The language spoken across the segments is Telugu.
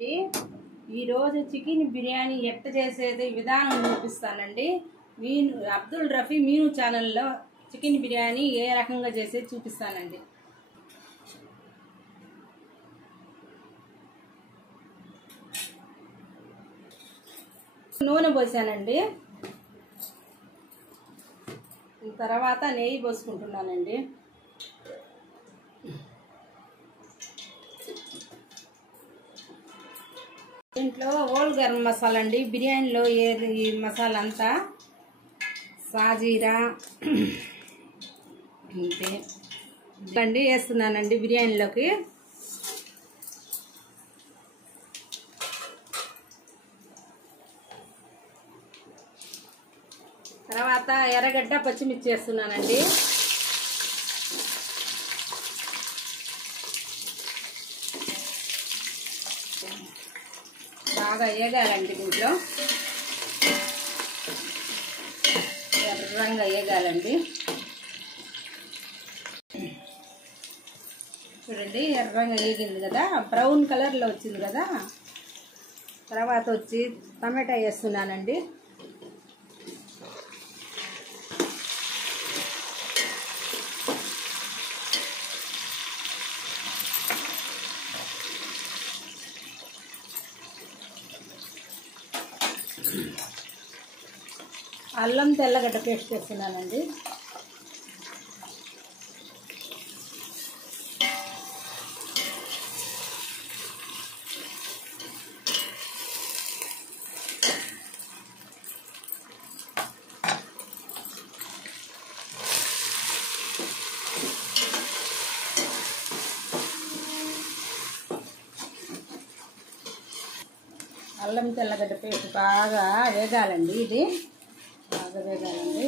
ఈ రోజు చికెన్ బిర్యానీ ఎట్ట చేసేది విధానం చూపిస్తానండి. మీను అబ్దుల్ రఫీ మీను ఛానల్లో చికెన్ బిర్యానీ ఏ రకంగా చేసేది చూపిస్తానండి. నూనె పోసానండి. తర్వాత నెయ్యి పోసుకుంటున్నానండి. దీంట్లో ఓల్ గరం మసాలా అండి, బిర్యానీలో ఈ మసాలా అంతా సాజీరా అంతే అండి వేస్తున్నానండి బిర్యానీలోకి. తర్వాత ఎర్రగడ్డ పచ్చిమిర్చి వేస్తున్నానండి. బాగా వేగాలండి. దీంట్లో ఎర్రంగా వేగాలండి. చూడండి ఎర్రంగా వేగింది కదా, బ్రౌన్ కలర్లో వచ్చింది కదా. తర్వాత వచ్చి టమాటా వేస్తున్నానండి. అల్లం తెల్లగడ్డ పేస్ట్ వేస్తున్నానండి. అల్లం తెల్లగడ్డ పేస్ట్ బాగా వేగాలండి. ఇది బాగా వేగాలండి.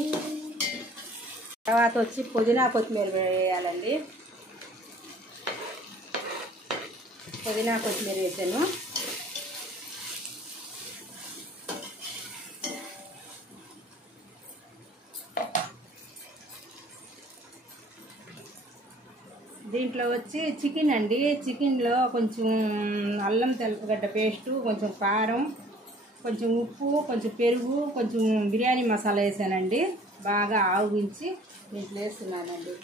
తర్వాత వచ్చి పుదీనా కొత్తిమీర వేయాలండి. పుదీనా కొత్తిమీర వేసాను. దీంట్లో వచ్చి చికెన్ అండి. చికెన్లో కొంచెం అల్లం తెల్లగడ్డ పేస్టు, కొంచెం కారం, కొంచెం ఉప్పు, కొంచెం పెరుగు, కొంచెం బిర్యానీ మసాలా వేసానండి. బాగా ఆవుగించి దీంట్లో వేస్తున్నానండి.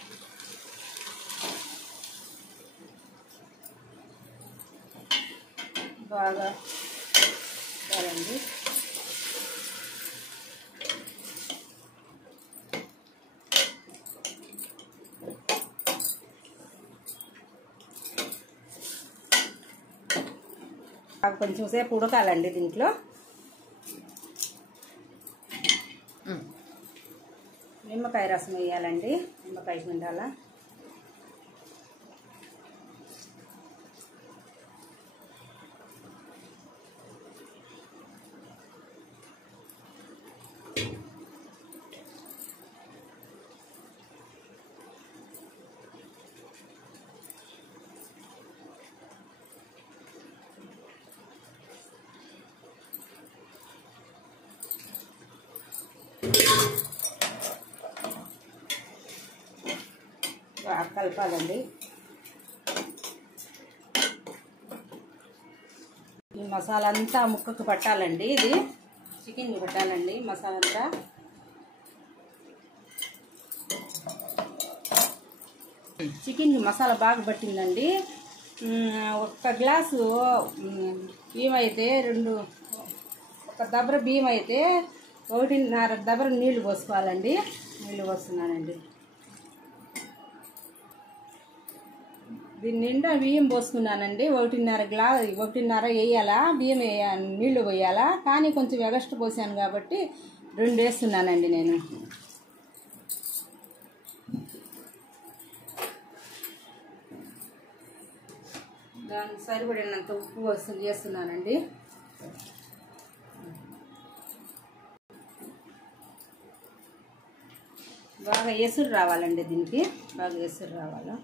బాగా వేయాలండి. కొంచెం సేపు ఉడకాలండి. దీంట్లో నిమ్మకాయ రసం వేయాలండి. నిమ్మకాయ పిండాల. కలపాలండి. ఈ మసాలా అంతా ముక్కకు పట్టాలండి. ఇది చికెన్కి పట్టాలండి మసాలా అంతా. చికెన్కి మసాలా బాగా పట్టిందండి. ఒక గ్లాసు బియ్యం అయితే ఒక దబర బియ్యం అయితే 1.5 దబర నీళ్లు పోసుకోవాలండి. నీళ్లు పోస్తున్నానండి. దీని నిండా బియ్యం పోసుకున్నానండి. 1.5 వేయాలా బియ్యం, నీళ్లు పోయాలా. కానీ కొంచెం ఎగస్ట్రా పోసాను కాబట్టి 2 వేస్తున్నానండి నేను. దానికి సరిపడినంత ఉప్పు వేస్తున్నానండి. బాగా ఎసురు రావాలండి. దీనికి బాగా ఎసురు రావాలి.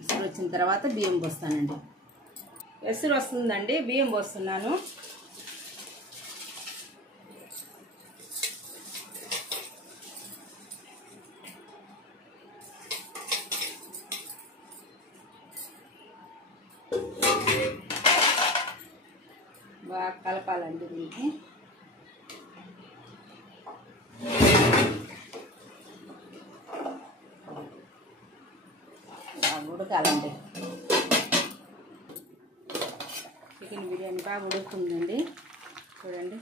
ఎసురు వచ్చిన తర్వాత బియ్యం పోస్తానండి. ఎసురు వస్తుందండి, బియ్యం పోస్తున్నాను. బాగా కలపాలండి దీనికి. బాగా ఉడకాలండి. చికెన్ బిర్యానీ బాగా ఉడుకుతుందండి, చూడండి.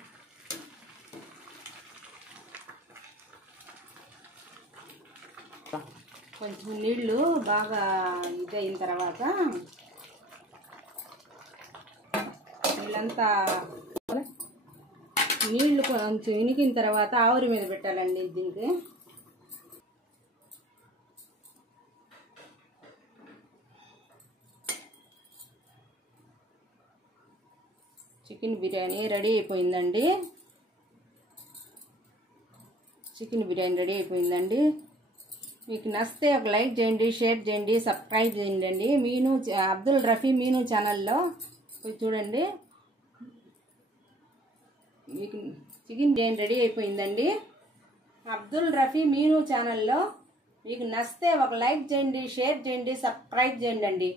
కొంచెం నీళ్ళు బాగా ఇదైన తర్వాత నీళ్ళు కొంచెం ఇనికిన తర్వాత ఆవిరి మీద పెట్టాలండి దీనికి. చికెన్ బిర్యానీ రెడీ అయిపోయిందండి. మీకు నచ్చితే ఒక లైక్ చేయండి, షేర్ చేయండి, సబ్స్క్రైబ్ చేయండి. మీను అబ్దుల్ రఫీ మీను ఛానల్లో చూడండి. మీకు చికెన్ బిర్యానీ రెడీ అయిపోయిందండి. అబ్దుల్ రఫీ మీను ఛానల్లో మీకు నచ్చితే ఒక లైక్ చేయండి, షేర్ చేయండి, సబ్స్క్రైబ్ చేయండి.